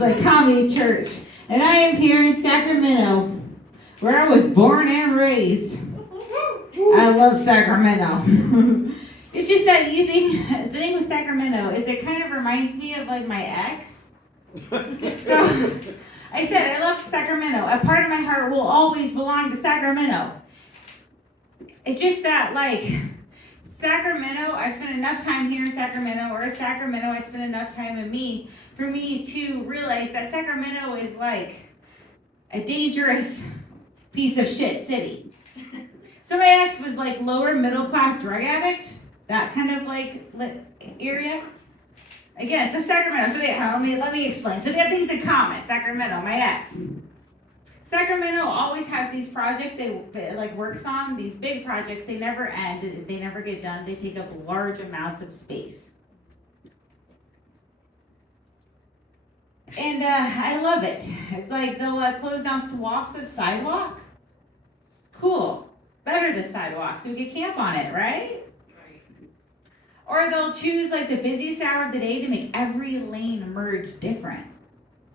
It's like Comedy Church. And I am here in Sacramento, where I was born and raised. I love Sacramento. It's just that the thing with Sacramento is it kind of reminds me of like my ex. So I said I love Sacramento. A part of my heart will always belong to Sacramento. It's just that like Sacramento, I spent enough time here in Sacramento, or Sacramento, I spent enough time in me for me to realize that Sacramento is like a dangerous piece of shit city. So my ex was like lower middle class drug addict, that kind of like area. Again, so Sacramento, so let me explain. So they have things in common, Sacramento, my ex. Sacramento always has these projects they like works on, these big projects, they never end, they never get done, they take up large amounts of space. And I love it. It's like they'll close down swaths of sidewalk. Cool. Better the sidewalk, so we can camp on it, right? Or they'll choose like the busiest hour of the day to make every lane merge different.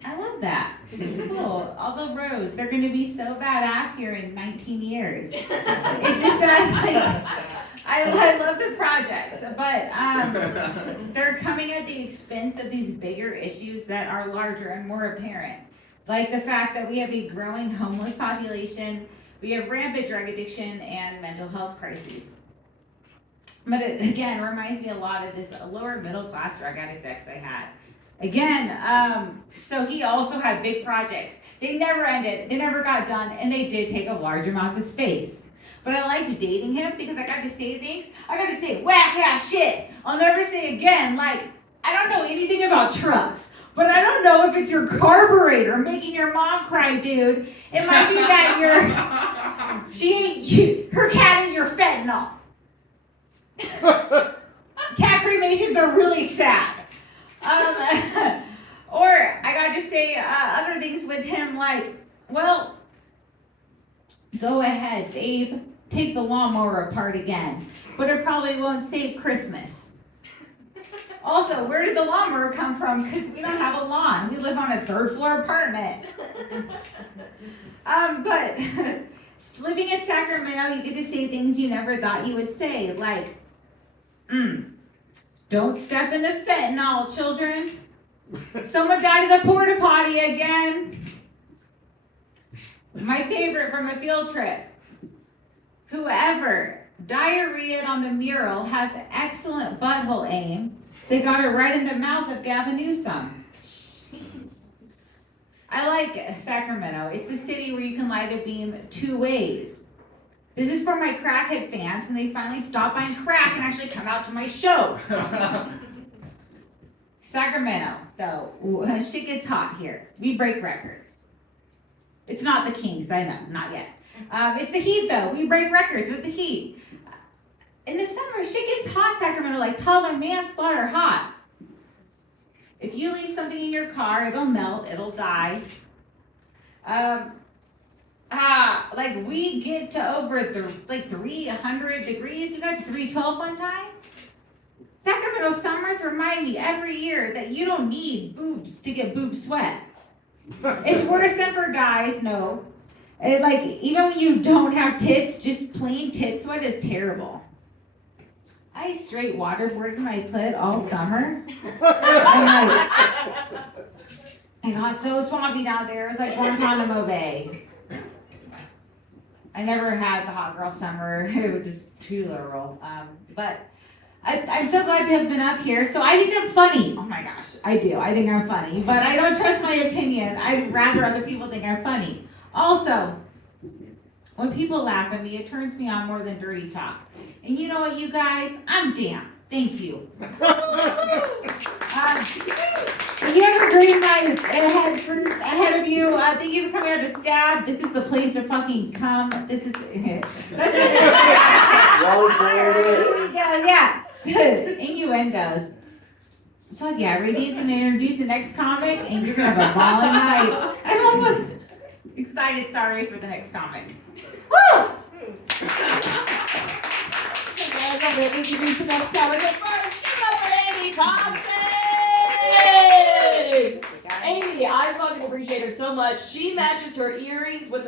I love that. It's cool. All the roads, they're going to be so badass here in 19 years. It's just that, like, I love the projects, but they're coming at the expense of these bigger issues that are larger and more apparent. Like the fact that we have a growing homeless population, we have rampant drug addiction and mental health crises. But it, again, reminds me a lot of this lower middle class drug addict ex I had. Again, so he also had big projects. They never ended, they never got done, and they did take up large amounts of space. But I liked dating him because I got to say things. I got to say whack ass shit. I'll never say again, like, I don't know anything about trucks, but I don't know if it's your carburetor making your mom cry, dude. It might be that her cat ate your fentanyl. Cat cremations are really sad. Or I got to say other things with him like, well, go ahead, babe, take the lawnmower apart again, but it probably won't save Christmas. Also, where did the lawnmower come from? Because we don't have a lawn. We live on a third floor apartment. But living in Sacramento, you get to say things you never thought you would say, like, don't step in the fentanyl, children. Someone died at the porta potty again. My favorite from a field trip. Whoever diarrheaed on the mural has excellent butthole aim. They got it right in the mouth of Gavin Newsom. I like Sacramento. It's a city where you can light a beam two ways. This is for my crackhead fans when they finally stop buying crack and actually come out to my show. Sacramento, though, shit gets hot here. We break records. It's not the Kings, I know, not yet. It's the Heat, though. We break records with the Heat. In the summer, shit gets hot, Sacramento, like toddler manslaughter hot. If you leave something in your car, it'll melt, it'll die. Like we get to over 300 degrees. We got to 312 one time. Sacramento summers remind me every year that you don't need boobs to get boob sweat. It's worse than for guys, no. Like, even when you don't have tits, just plain tit sweat is terrible. I straight waterboarded my clit all summer. I got so swampy down there. It was like Guantanamo Bay. I never had the hot girl summer. It was just too literal. But I'm so glad to have been up here. So I think I'm funny. Oh my gosh, I do. I think I'm funny. But I don't trust my opinion. I'd rather other people think I'm funny. Also, when people laugh at me, it turns me on more than dirty talk. And you know what, you guys? I'm damp. Thank you. If you ever dream ahead of you, thank you for coming out to Stab. This is the place to fucking come. This is... That's it. Yeah. Innuendos. Fuck yeah, Radine's gonna introduce the next comic and you're gonna have a balling night. I'm almost excited, sorry, for the next comic. Woo! I'm gonna introduce the next comic, but first, give up for Amy Thompson! Amy, so much. She matches her earrings with